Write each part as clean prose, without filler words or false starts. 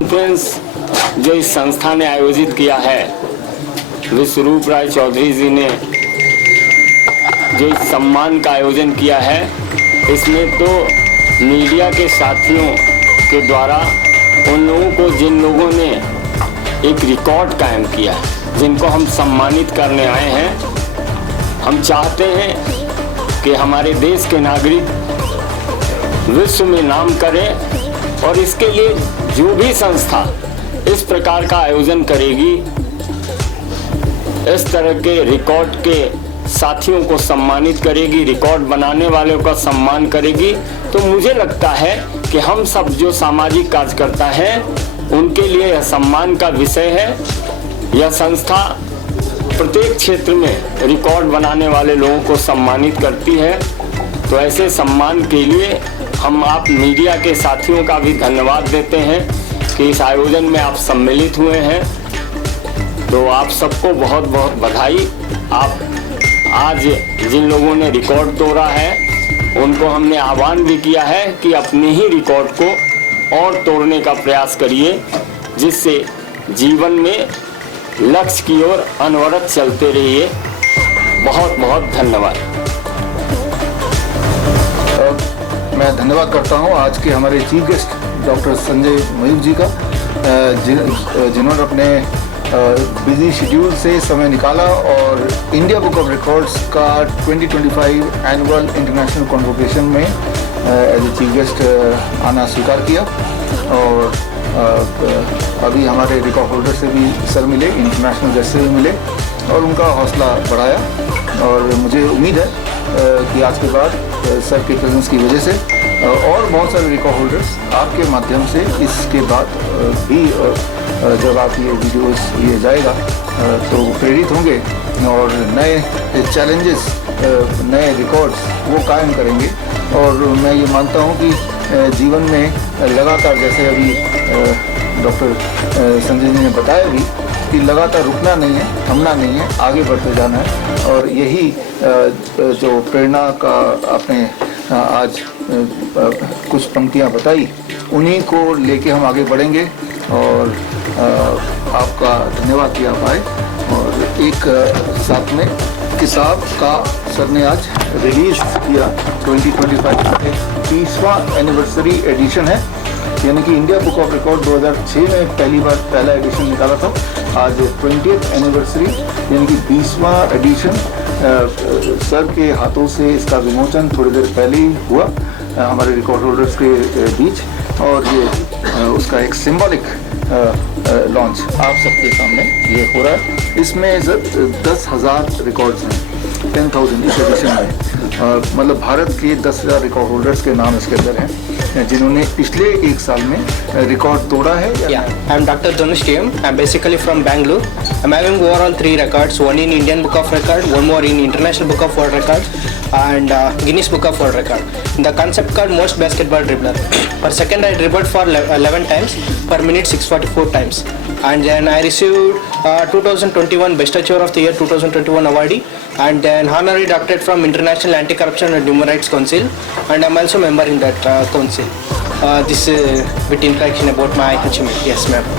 Conference जो इस संस्था ने आयोजित किया है, विश्वरूप राय चौधरी जी ने जो इस सम्मान का आयोजन किया है, इसमें तो मीडिया के साथियों के द्वारा उन लोगों को, जिन लोगों ने एक रिकॉर्ड कायम किया, जिनको हम सम्मानित करने आए हैं। हम चाहते हैं कि हमारे देश के नागरिक विश्व में नाम करें और इसके लिए जो भी संस्था इस प्रकार का आयोजन करेगी, इस तरह के रिकॉर्ड के साथियों को सम्मानित करेगी, रिकॉर्ड बनाने वालों का सम्मान करेगी, तो मुझे लगता है कि हम सब जो सामाजिक कार्यकर्ता हैं उनके लिए यह सम्मान का विषय है। यह संस्था प्रत्येक क्षेत्र में रिकॉर्ड बनाने वाले लोगों को सम्मानित करती है। तो ऐसे सम्मान के लिए हम आप मीडिया के साथियों का भी धन्यवाद देते हैं कि इस आयोजन में आप सम्मिलित हुए हैं। तो आप सबको बहुत बहुत बधाई। आप आज जिन लोगों ने रिकॉर्ड तोड़ा है उनको हमने आह्वान भी किया है कि अपने ही रिकॉर्ड को और तोड़ने का प्रयास करिए, जिससे जीवन में लक्ष्य की ओर अनवरत चलते रहिए। बहुत बहुत धन्यवाद। मैं धन्यवाद करता हूं आज के हमारे चीफ गेस्ट डॉक्टर संजय मयूर जी का, जिन्होंने अपने बिजी शेड्यूल से समय निकाला और इंडिया बुक ऑफ रिकॉर्ड्स का 2025 एनुअल इंटरनेशनल कॉन्वोकेशन में एज ए चीफ गेस्ट आना स्वीकार किया। और अभी हमारे रिकॉर्ड होल्डर से भी सर मिले, इंटरनेशनल गेस्ट से भी मिले और उनका हौसला बढ़ाया। और मुझे उम्मीद है कि आज के बाद सर के प्रेजेंस की वजह से और बहुत सारे रिकॉर्ड होल्डर्स आपके माध्यम से इसके बाद भी जब आप ये वीडियोस लिए जाएगा तो प्रेरित होंगे और नए चैलेंजेस, नए रिकॉर्ड्स वो कायम करेंगे। और मैं ये मानता हूँ कि जीवन में लगातार, जैसे अभी डॉक्टर संजय जी ने बताया भी, कि लगातार रुकना नहीं है, थमना नहीं है, आगे बढ़ते जाना है। और यही जो प्रेरणा का आपने आज कुछ पंक्तियाँ बताई, उन्हीं को लेके हम आगे बढ़ेंगे। और आपका धन्यवाद कि आप आए। और एक साथ में किताब का सर ने आज रिलीज़ किया, 2025 में 30वां एनिवर्सरी एडिशन है, यानी कि इंडिया बुक ऑफ रिकॉर्ड 2006 में पहला एडिशन निकाला था। आज 20th एनिवर्सरी यानी कि 20वां एडिशन सर के हाथों से इसका विमोचन थोड़ी देर पहले ही हुआ हमारे रिकॉर्ड होल्डर्स के बीच। और ये उसका एक सिंबॉलिक लॉन्च आप सबके सामने ये हो रहा है। इसमें 10,000 रिकॉर्ड्स हैं, 10,000 इस एडिशन में। मतलब भारत के 10,000 रिकॉर्ड होल्डर्स के नाम इसके अंदर हैं, जिन्होंने पिछले एक साल में रिकॉर्ड तोड़ा है। I am doctor Dhanush TM. I am basically from Bangalore. I'm having overall 3 records, one in Indian Book of Record, one more in International Book of World Record, and Guinness Book of World Record. The concept called most basketball dribbler. Per second I dribbled for 11 times, per minute 644 times. And then I received 2021 Best Achiever of the Year 2021 awardee, and then honorary doctorate from International Anti-Corruption and Human Rights Council, and I'm also member in that council. This bit introduction about my achievement. Yes, ma'am.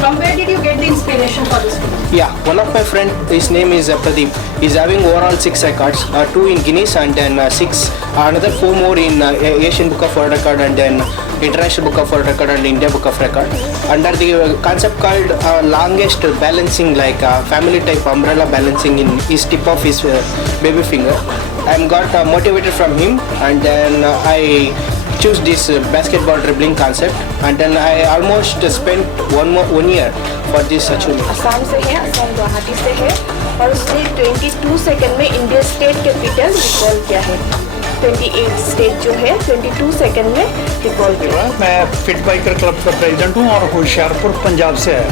From where did you get the inspiration for this book? Yeah, one of my friend, his name is Pradeep. He's having overall 6 records, 2 in Guinness and then 4 more in Asian Book of World Record and then International Book of World Record and India Book of Record. Under the concept called longest balancing, like family type umbrella balancing in his tip of his baby finger. I got motivated from him, and then I choose this basketball dribbling concept, and then I almost spent one year for this achievement. Assam से है, असम गुवाहाटी से है, और उसने 22 second में India state capital recall किया है। 28 state जो है 22 सेकंड में रिकॉल किया। मैं फिट बाइकर क्लब का प्रेसिडेंट हूँ और होशियारपुर पंजाब से है।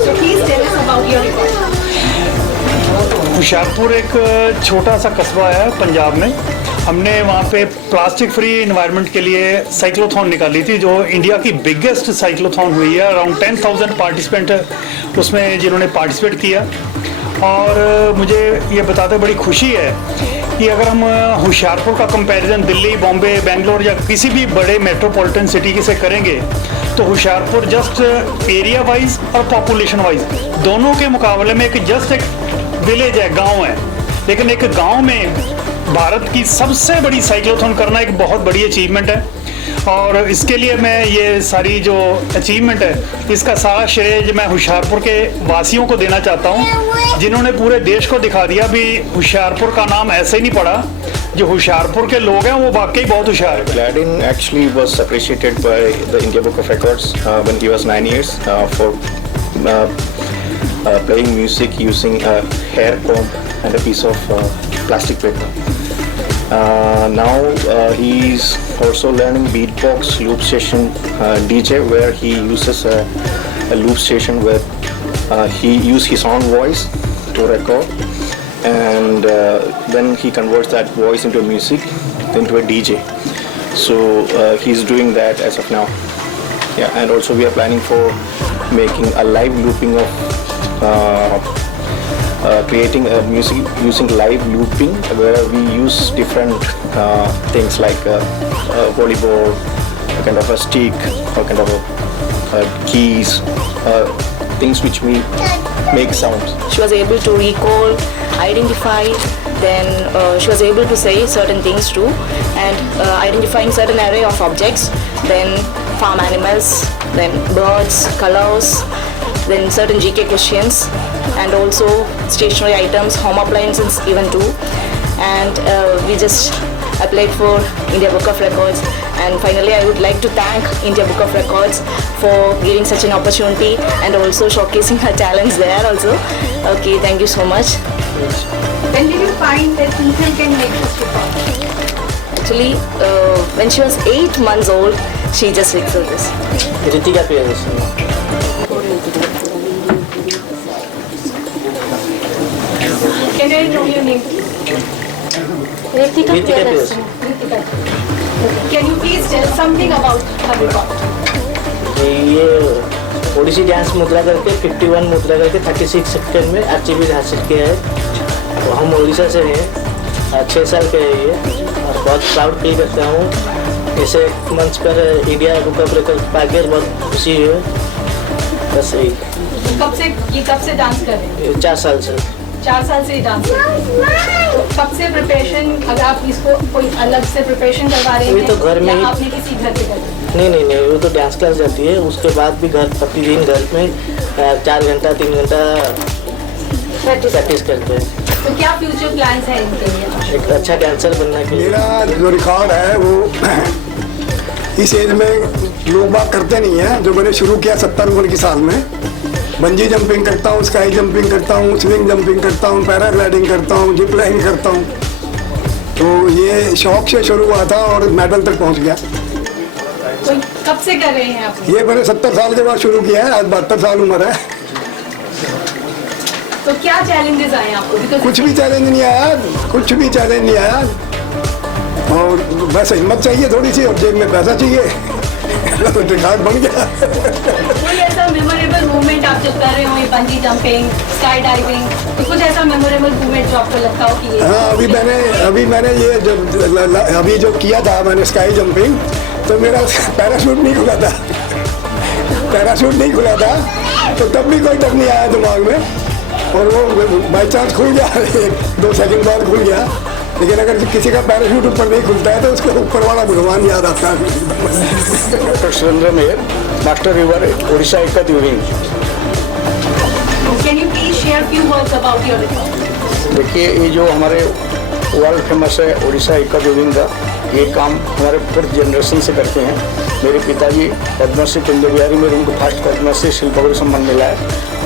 So please tell us about your record. Hoshiarpur एक छोटा सा कस्बा है पंजाब में। हमने वहाँ पे प्लास्टिक फ्री इन्वायरमेंट के लिए साइक्लोथॉन निकाली थी, जो इंडिया की बिगेस्ट साइक्लोथॉन हुई है। अराउंड 10,000 पार्टिसिपेंट उसमें जिन्होंने पार्टिसिपेट किया। और मुझे ये बताते बड़ी खुशी है कि अगर हम होशियारपुर का कंपैरिजन दिल्ली, बॉम्बे, बेंगलोर या किसी भी बड़े मेट्रोपॉलिटन सिटी से करेंगे तो होशियारपुर जस्ट एरिया वाइज और पॉपुलेशन वाइज दोनों के मुकाबले में एक जस्ट एक विलेज है, गांव है। लेकिन एक गांव में भारत की सबसे बड़ी साइक्लोथॉन करना एक बहुत बड़ी अचीवमेंट है और इसके लिए मैं ये सारी जो अचीवमेंट है इसका सारा श्रेय मैं होशियारपुर के वासियों को देना चाहता हूँ, जिन्होंने पूरे देश को दिखा दिया भी होशियारपुर का नाम ऐसे ही नहीं पड़ा। जो होशियारपुर के लोग हैं वो वाकई बहुत होशियार है। Gladin actually was appreciated by the India Book of Records when he was 9 years for playing music using a hair comb and a piece of plastic paper. Now he's also learning beatbox, loop station, DJ, where he uses a loop station where he uses his own voice to record, and then he converts that voice into music, into a DJ. So he's doing that as of now. Yeah, and also we are planning for making a live looping of creating a music using live looping, where we use different things like volleyball, a kind of a stick, or kind of a keys, things which we make sounds. She was able to recall, identify, then she was able to say certain things too, and identifying certain array of objects, then farm animals, then birds, colors, then certain GK questions, and also stationery items, home appliances even too. And we just applied for India Book of Records, and finally I would like to thank India Book of Records for giving such an opportunity and also showcasing her talents there also. Okay, thank you so much. When did you find that people can make this record? Actually, when she was 8 months old, she just excelled this. Ritika Priyadarshini. Can I know your name? Ritika Priyadarshini. Can you please tell something about her record? ये Odissi dance मुद्रा करके 51 मुद्रा करके 36 second में achievement हासिल किया है। हम उड़ीसा से हैं, 6 साल के है ये, और बहुत प्राउड फील करता हूँ। ऐसे मंच पर इंडिया बुक ऑफ रिकॉर्ड पाके बहुत खुशी है। बस यही। कब से डांस कर रहे हैं? 4 साल से। 4 साल से डांस कर रहे हैं। तो कब से प्रिपरेशन, अगर आप इसको कोई अलग से प्रिपरेशन करवा रहे हैं तो घर में या आपने किसी घर पे कर? नहीं, वो तो डांस क्लास जाती है, उसके बाद भी घर प्रतिदिन घर में 4 घंटा 3 घंटा प्रैक्टिस करते हैं। तो क्या फ्यूचर प्लान्स हैं इनके लिए? एक अच्छा डांसर बनने के लिए। मेरा जो रिकॉर्ड है वो इस एज में लोग बात करते नहीं हैं। जो मैंने शुरू किया 70 उम्र की साल में, बंजी जंपिंग करता हूँ, स्काई जंपिंग करता हूँ, स्विंग जंपिंग करता हूँ, पैराग्लाइडिंग करता हूँ, जिप लाइन करता हूँ। तो ये शौक से शुरू हुआ था और मेडल तक पहुँच गया। तो कब से कर रहे हैं आप? ये मैंने 70 साल के बाद शुरू किया है, आज 72 साल उम्र है। तो क्या चैलेंजेस आए आपको? कुछ भी चैलेंज नहीं आया, कुछ भी चैलेंज नहीं आया, और बस हिम्मत चाहिए थोड़ी सी और जेब में पैसा चाहिए तो रिकॉर्ड बन गया। कोई ऐसा मेमोरेबल मूवमेंट आप जब कर रहे हो, बंजी जंपिंग, स्काई डाइविंग, तो कुछ ऐसा मेमोरेबल मूवमेंट जो आपको लगता हो कि ये? हाँ, अभी मैंने ये अभी जो किया था मैंने स्काई जंपिंग, तो मेरा पैराशूट नहीं खुला था। तो तब भी कोई डर नहीं आया दिमाग में, और वो बाई चांस खुल गया 1-2 सेकंड बाद खुल गया। लेकिन अगर किसी का पैराशूट ऊपर नहीं खुलता है तो उसको ऊपर वाला भगवान याद आता है। Doctor Surendra Mehar, master river, Odisha Ekta wing. Can you please share few words about your record? देखिए, ये जो हमारे वर्ल्ड फेमस है ओडिशा एकता विंग का, ये काम हमारे 4th जनरेशन से करते हैं। मेरे पिताजी पद्मश्री कुंज बिहारी में उनको फर्स्ट पद्मश्री शिल्पगुरु सम्मान मिला है।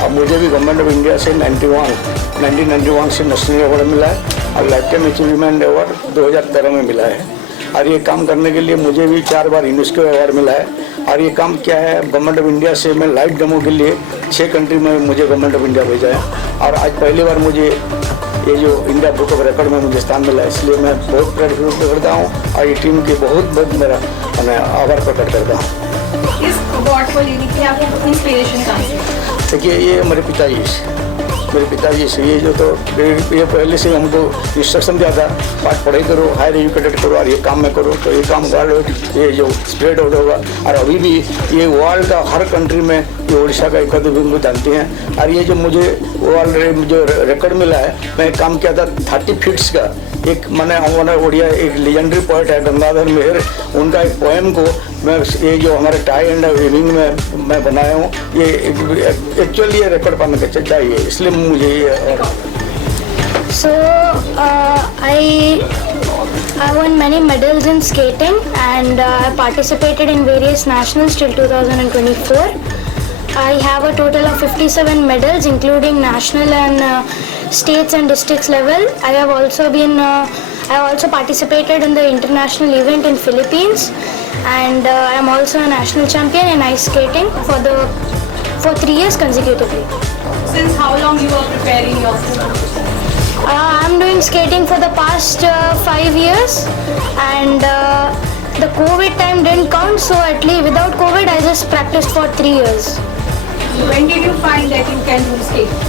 अब मुझे भी गवर्नमेंट ऑफ इंडिया से 1991 से नेशनल अवार्ड मिला है, और लाइफ टाइम अचीवमेंट अवार्ड 2013 में मिला है। और ये काम करने के लिए मुझे भी 4 बार यूनेस्को अवार्ड मिला है। और ये काम क्या है, गवर्नमेंट ऑफ इंडिया से मैं लाइव डेमो के लिए 6 कंट्री में मुझे गवर्नमेंट ऑफ इंडिया भेजा है, और आज पहली बार मुझे ये जो इंडिया बुक ऑफ रिकॉर्ड में मुझे स्थान मिला है, इसलिए मैं बहुत प्राउड फील करता हूँ, और ये टीम के बहुत मेरा मैं आभार प्रकट करता हूँ। इस अवार्ड को लेने के लिए आपको इंस्पिरेशन कहाँ से? देखिए, ये हमारे पिताजी मेरे पिताजी से ये जो तो ये पहले से हमको इंस्ट्रक्शन दिया था, पाठ पढ़ाई करो, हायर एजुकेटेड करो और ये काम में करो, तो ये काम कर लो, ये जो स्प्रेड आउट होगा। और अभी भी ये वर्ल्ड का हर कंट्री में ये उड़ीसा का एक को जानते हैं। और ये जो मुझे वर्ल्ड जो रिकॉर्ड मिला है, मैं काम किया था 30 फीट्स का। एक मैंने हमारा उड़िया एक लेजेंडरी पोएट है गंगाधर मेहर, उनका एक पोएम को मैं ये जो हमारे टाई एंड वीविंग में मैं बनाया हूँ, ये एक्चुअली ये रिकॉर्ड पाने का चाहिए, इसलिए मुझे ये So I won many medals in skating and I participated in various nationals till 2024. I have a total of 57 medals including national and states and districts level. I have also participated in the international event in Philippines and I am also a national champion in ice skating for 3 years consecutively. Since how long you are preparing yourself? I'm doing skating for the past 5 years and the COVID time didn't count, so at least without COVID I just practiced for 3 years. When did you find that you can do skating?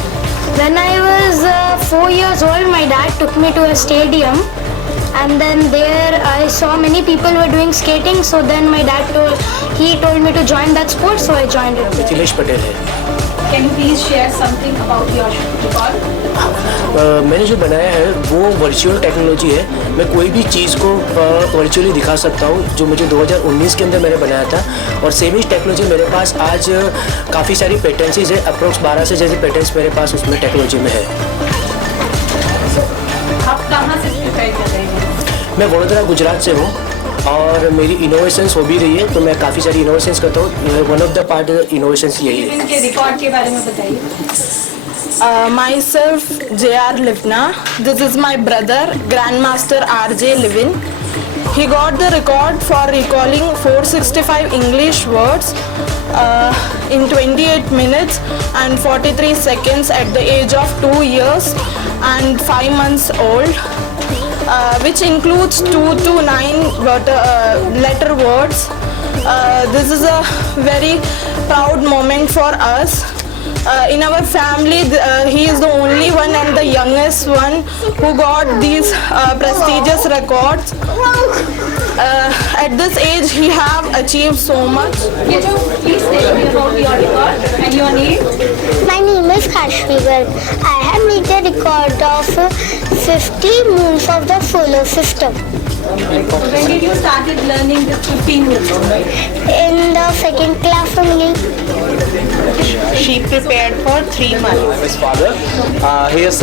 When I was 4 years old, my dad took me to a stadium and then there I saw many people were doing skating, so then my dad told me to join that sport, so I joined it. Mithilesh Patel है। Can you please share something about your record? मैंने जो बनाया है वो virtual technology है। मैं कोई भी चीज़ को वर्चुअली दिखा सकता हूँ, जो मुझे 2019 के अंदर मैंने बनाया था। और सेम ही टेक्नोलॉजी मेरे पास आज काफ़ी सारी पेटेंसीज है, अप्रोक्स 12 से जैसे पेटेंट्स मेरे पास उसमें टेक्नोलॉजी में है। आप कहाँ से प्रिपेयर कर रहे हैं? मैं वडोदरा गुजरात से हूँ और मेरी इनोवेशंस हो भी रही है, तो मैं काफ़ी सारी इनोवेशंस करता हूँ। One of the part innovations यही है। इनके रिकॉर्ड के बारे में बताइए। Myself J.R. Livna. This is my brother, Grandmaster R.J. Livin. He got the record for recalling 465 English words in 28 minutes and 43 seconds at the age of 2 years and 5 months old, which includes 2 to 9 letter words. This is a very proud moment for us. In our family, he is the only one and the youngest one who got these prestigious records. At this age, he have achieved so much. Can you please tell me about your record and your name? My name is Kashmivar. I have made a record of 50 moons of the solar system. When did you started learning the 15 moves? In the second class only. She prepared for 3 months. I'm his father. He has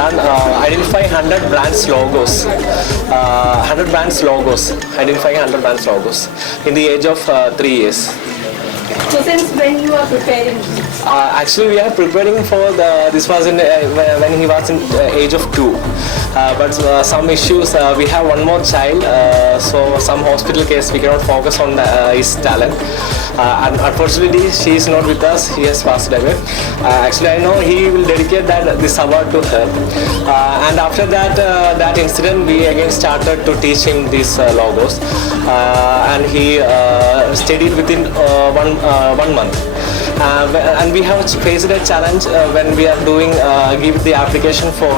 done identify 100 brands logos. 100 brands logos. Identifying 100 brands logos in the age of 3 years. So since when you are preparing? Actually, we are preparing for this was in when he was in age of 2. But some issues, we have one more child, so some hospital case we cannot focus on his talent. And unfortunately, she is not with us. He has passed away. Actually, I know he will dedicate this award to her. And after that incident, we again started to teach him these logos, and he studied within 1 month. And we have faced a challenge when we are doing give the application for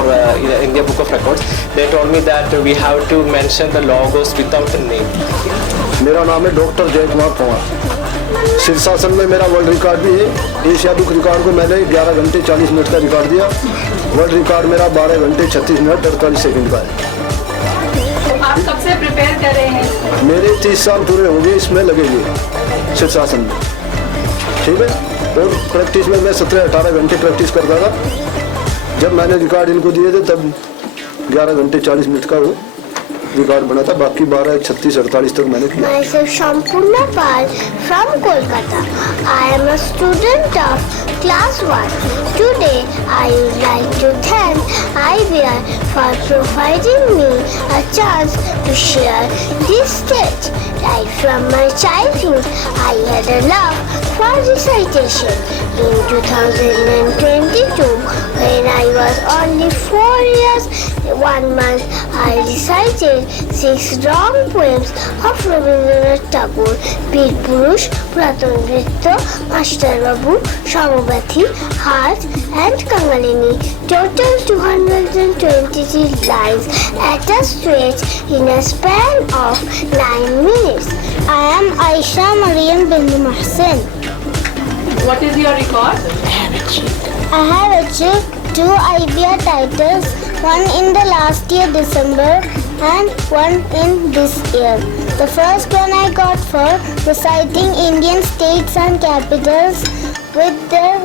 India Book of Records. They told me that we have to mention the logos without a name. मेरा नाम है doctor जय कुमार पवार। शीर्षासन में मेरा world record भी है। Asia book record को मैंने 11 घंटे 40 मिनट का रिकॉर्ड दिया। वर्ल्ड रिकॉर्ड मेरा 12 घंटे 36 मिनट 48 सेकंड का है। आप कब से प्रिपेयर कर रहे हैं? मेरे 30 साल पूरे हो गए इसमें लगेंगे शीर्षासन में। ठीक है, और प्रैक्टिस में मैं 17-18 घंटे प्रैक्टिस करता था। जब मैंने रिकॉर्ड इनको दिए थे तब 11 घंटे 40 मिनट का वो रिकॉर्ड बना था, बाकी 12, 36, 48 तक मैंने किया। Myself Shampurna Pal from Kolkata. I am a student of class 1. Today I would like to thank IBR for providing me a chance to share this stage. Right from my childhood, I had a love for recitation. In 2022, when I was only 4 years, 1 month, I recited 6 long poems of Rabindranath Tagore, Bir Purush, Pratandritya, Master Babu, Shamabathi, Heart and Kamalini. Total 223 lines at a stretch in a span of 9 minutes. I am Aisha Mariam Bindu Mahsin. What is your record? I have achieved 2 IBR titles, one in the last year December and one in this year. The first one I got for reciting Indian states and capitals with their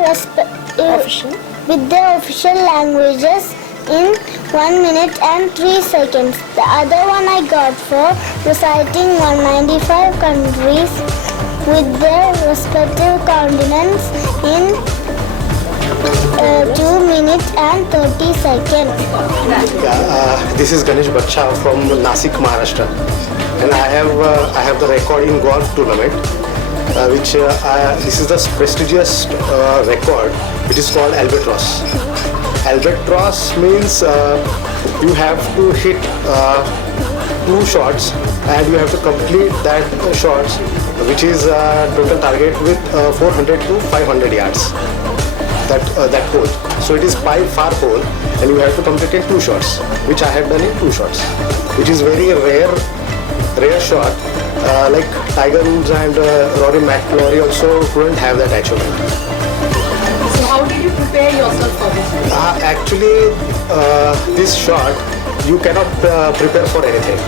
official languages in 1 minute and 3 seconds. The other one I got for reciting 195 countries with their respective continents in 2 minutes and 30 seconds. This is Ganesh Bacha from Nasik, Maharashtra, and I have the record in golf tournament, this is the prestigious record, which is called Albatross. Albatross means you have to hit 2 shots and you have to complete that shots, which is total target with 400 to 500 yards. That hole. So it is 5 far hole and you have to complete in 2 shots, which I have done in 2 shots, which is very rare shot. Like Tiger Woods and Rory McIlroy also couldn't have that achievement. So how did you prepare yourself for this? Actually, this shot you cannot prepare for anything.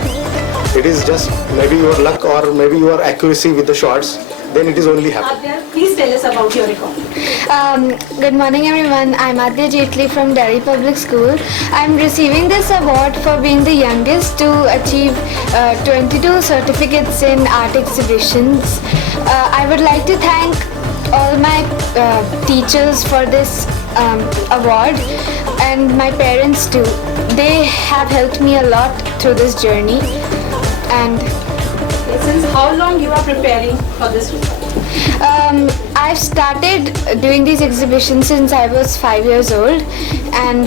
It is just maybe your luck or maybe your accuracy with the shots. Then it is only happen. Adya, please tell us about your record. Good morning everyone, I'm Adya Jetli from Delhi Public School. I'm receiving this award for being the youngest to achieve 22 certificates in art exhibitions. I would like to thank all my teachers for this award and my parents too. They have helped me a lot through this journey. And since how long you are preparing for this record? I've started doing these exhibitions since I was 5 years old, and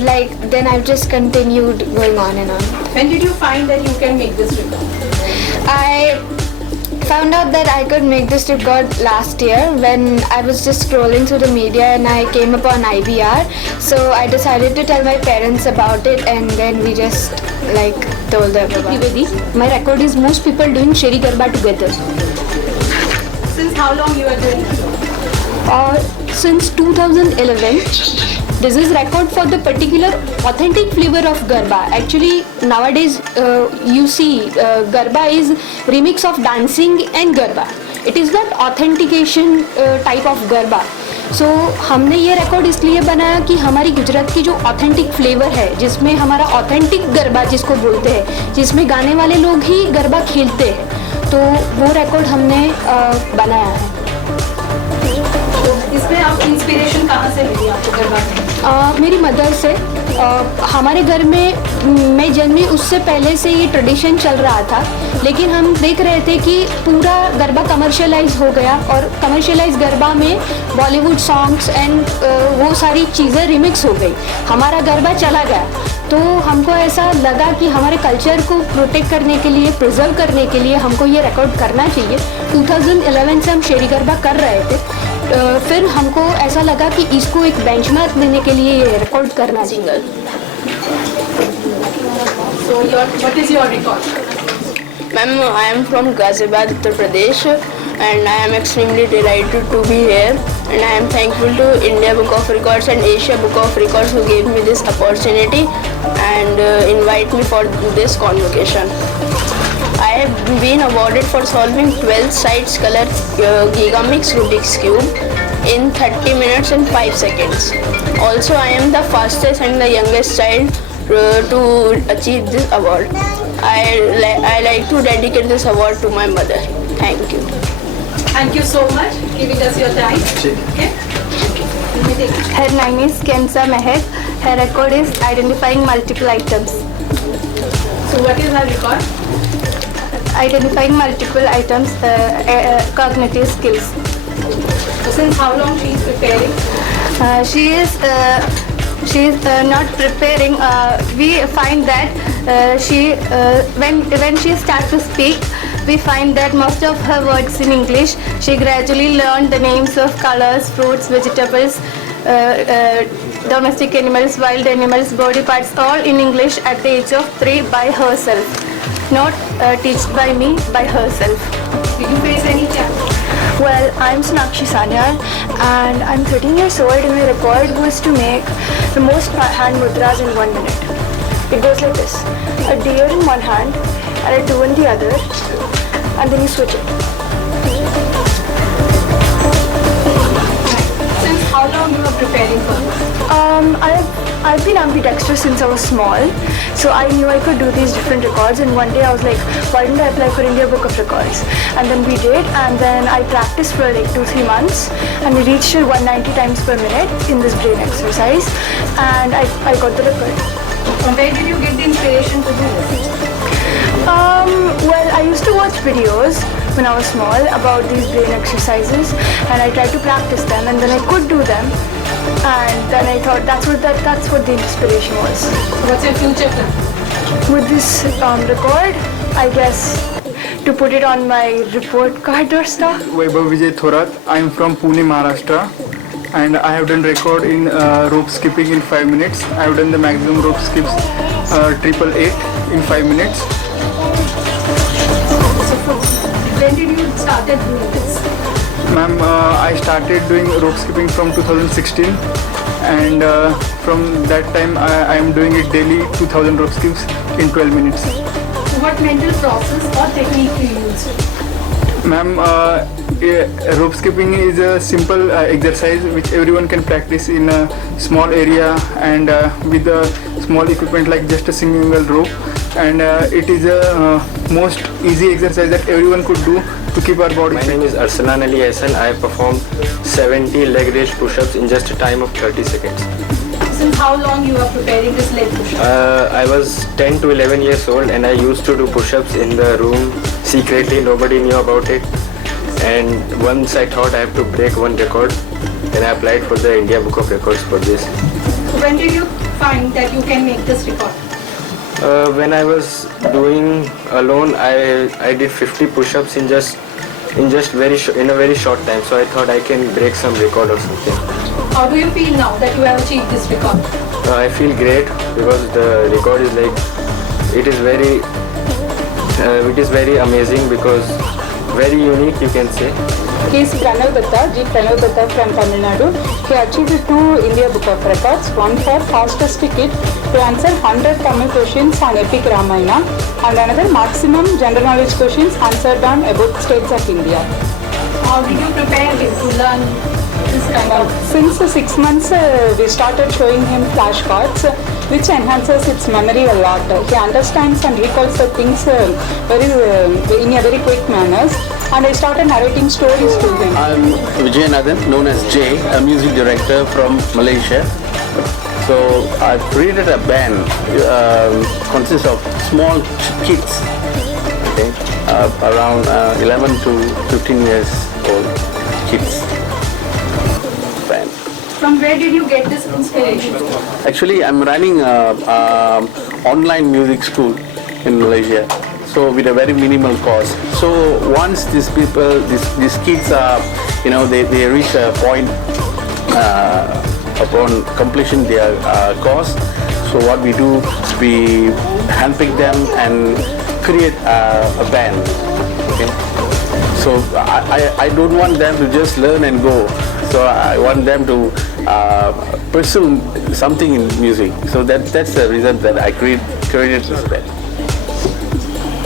then I've just continued going on and on. When did you find that you can make this record? I found out that I could make this record last year when I was just scrolling through the media and I came upon IBR. So I decided to tell my parents about it and then we just told them about it. My record is most people doing Sheri Garba together. Since how long you are doing it? Since 2011. This is record for the particular authentic flavor of Garba. Actually, nowadays you see Garba is remix of dancing and Garba. It is not authentication type of Garba. So हमने ये record इसलिए बनाया कि हमारी गुजरात की जो authentic flavour है, जिसमें हमारा ऑथेंटिक गरबा जिसको बोलते हैं, जिसमें गाने वाले लोग ही गरबा खेलते हैं, तो वो रिकॉर्ड हमने बनाया है. इसमें आप इंस्पिरेशन कहाँ से मिली आपको गरबा में? मेरी मदर से. हमारे घर में मैं जन्मी उससे पहले से ये ट्रेडिशन चल रहा था, लेकिन हम देख रहे थे कि पूरा गरबा कमर्शियलाइज हो गया और कमर्शियलाइज गरबा में बॉलीवुड सॉन्ग्स एंड वो सारी चीज़ें रिमिक्स हो गई. हमारा गरबा चला गया, तो हमको ऐसा लगा कि हमारे कल्चर को प्रोटेक्ट करने के लिए, प्रिजर्व करने के लिए हमको ये रिकॉर्ड करना चाहिए. 2011 से हम शेरी गरबा कर रहे थे. फिर हमको ऐसा लगा कि इसको एक बेंचमार्क देने के लिए ये रिकॉर्ड करना चाहिए. So what is your record? Ma'am, I am from Ghaziabad, Uttar Pradesh, and I am extremely delighted to be here. And I am thankful to India Book of Records and Asia Book of Records who gave me this opportunity and invite me for this convocation. I have been awarded for solving 12 sides color Gigamix Rubik's Cube in 30 minutes and 5 seconds. Also, I am the fastest and the youngest child to achieve this award. I like to dedicate this award to my mother. Thank you. Thank you so much for giving us your time. Okay. Her name is Kenza Mehek. Her record is identifying multiple items. So what is her record? Identifying multiple items, cognitive skills. So since how long she is preparing? She is she is not preparing. We find that when she starts to speak, we find that most of her words in English. She gradually learned the names of colors, fruits, vegetables, domestic animals, wild animals, body parts, all in English at the age of 3 by herself. Not taught by me, by herself. Did you face any challenge? Well, I'm Sonakshi Sanyal and I'm 13 years old and my record was to make the most hand mudras in 1 minute. It goes like this: a deer in one hand and a 2 in the other, and then you switch it. Since how long you are preparing for this? I've been ambidextrous since I was small, so I knew I could do these different records, and one day I was like, why didn't I apply for India Book of Records? And then we did, and then I practiced for like 2-3 months, and we reached 190 times per minute in this brain exercise, and I got the record. Where did you get the inspiration to do this? Well, I used to watch videos when I was small about these brain exercises, and I tried to practice them, and then I could do them, and then I thought that's what the inspiration was. What's your future plan? With this record, I guess to put it on my report card or stuff. Vaibhav Vijay Thorat. I am from Pune, Maharashtra, and I have done record in rope skipping in 5 minutes. I have done the maximum rope skips 888 in 5 minutes. When did you started doing this? Ma'am, I started doing rope skipping from 2016, and from that time I am doing it daily, 2000 rope skips in 12 minutes. What mental process or technique you use? Ma'am, rope skipping is a simple exercise which everyone can practice in a small area and with a small equipment like just a single rope, and it is a most easy exercise that everyone could do to keep our body fit. My name is Arsalan Ali Hassan. I performed 70 leg raise push-ups in just a time of 30 seconds. Since how long you are preparing this leg push-up? I was 10 to 11 years old and I used to do push-ups in the room secretly. Nobody knew about it. And once I thought I have to break one record, then I applied for the India Book of Records for this. So when did you find that you can make this record? When I was doing alone, I did 50 push-ups in a very short time. So I thought I can break some record or something. How do you feel now that you have achieved this record? I feel great because the record is like it is very amazing because very unique, you can say. He is Pranav Datta, G. Pranav Datta from Tamil Nadu. He achieved 2 India Book of Records, one for fastest ticket to answer 100 Tamil questions on epic Ramayana, and another maximum general knowledge questions answered on about states of India. How did you prepare him to learn this kind of? Since 6 months, we started showing him flashcards, which enhances its memory a lot. He understands and recalls the things in a very quick manner. And I started narrating stories to him. I'm Vijay Nathan, known as Jay, a music director from Malaysia. So I've created a band, consists of small kids, okay, around 11 to 15 years old kids. Band. From where did you get this inspiration? Actually, I'm running a online music school in Malaysia. So with a very minimal cost. So once these kids are, they reach a point upon completion their course. So what we do, we handpick them and create a band. Okay. So I don't want them to just learn and go. So I want them to pursue something in music. So that's the reason that I created this band.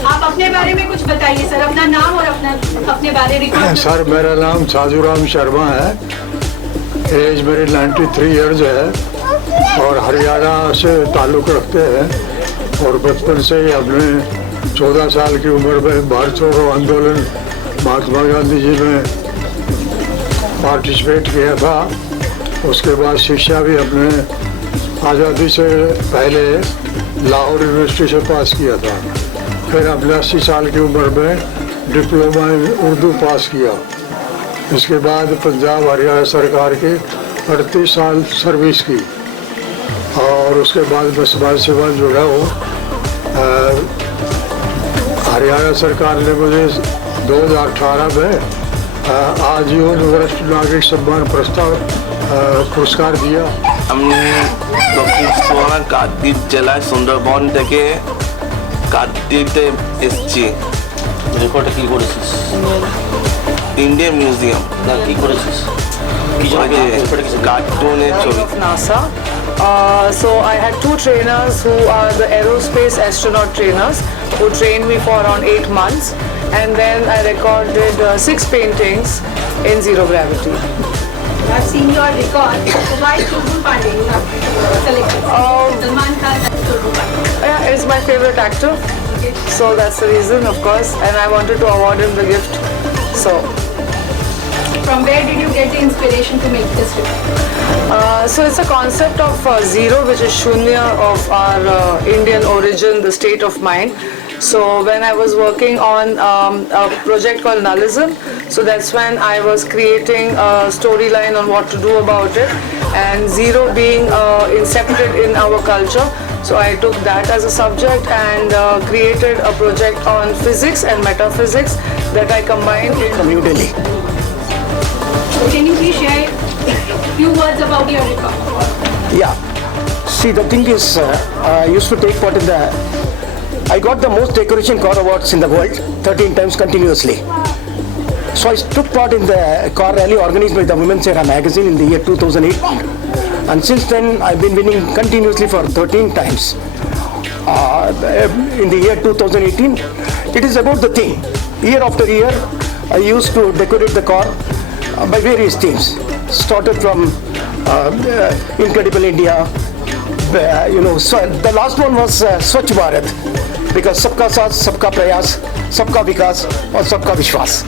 आप अपने बारे में कुछ बताइए sir, अपना नाम और अपने बारे में। सर मेरा नाम साजूराम शर्मा है, एज मेरी 93 इयर्स है और हरियाणा से ताल्लुक़ रखते हैं और बचपन से ही हमने 14 साल की उम्र में भारत छोड़ो आंदोलन महात्मा गांधी जी में पार्टिसिपेट किया था। उसके बाद शिक्षा भी हमने आज़ादी से पहले लाहौर यूनिवर्सिटी से पास किया था। फिर हमने 80 साल की उम्र में डिप्लोमा इन उर्दू पास किया। इसके बाद पंजाब हरियाणा सरकार की 38 साल सर्विस की और उसके बाद 10 बार से बाद जो है वो हरियाणा सरकार ने मुझे 2018 में आजीवन वरिष्ठ नागरिक सम्मान प्रस्ताव पुरस्कार दिया। আমি দক্ষিণ সোয়ানা কাকদ্বীপ জেলায় সুন্দরবন থেকে কাকদ্বীপে এসেছি। রেকর্ডটা কি করেছিস? ইন্ডিয়ান মিউজিয়াম না কি করেছিস? কার্টুনের ছবি। NASA. So I had two trainers who are the aerospace astronaut trainers who trained me for around 8 months, and then I recorded 6 paintings in zero gravity. I've seen your record. So why Chogul Pandey you have selected? Salman Khan and Chogul Pandey. Yeah, he's my favorite actor. So that's the reason, of course, and I wanted to award him the gift. So From where did you get the inspiration to make this record? So it's a concept of zero, which is shunya of our Indian origin, the state of mind. So when I was working on a project called Nullism, so that's when I was creating a storyline on what to do about it, and zero being incepted in our culture. So I took that as a subject and created a project on physics and metaphysics that I combined in New Delhi. So can you please share a few words about your record? Yeah. See, the thing is, I used to take part in the. I got the most decoration car awards in the world 13 times continuously. So I took part in the car rally organized by the Women's Era magazine in the year 2008. And since then, I've been winning continuously for 13 times. In the year 2018, it is about the theme. Year after year, I used to decorate the car by various themes. Started from Incredible India, so the last one was Swachh Bharat, because सबका साथ, सबका प्रयास, सबका विकास और सबका विश्वास.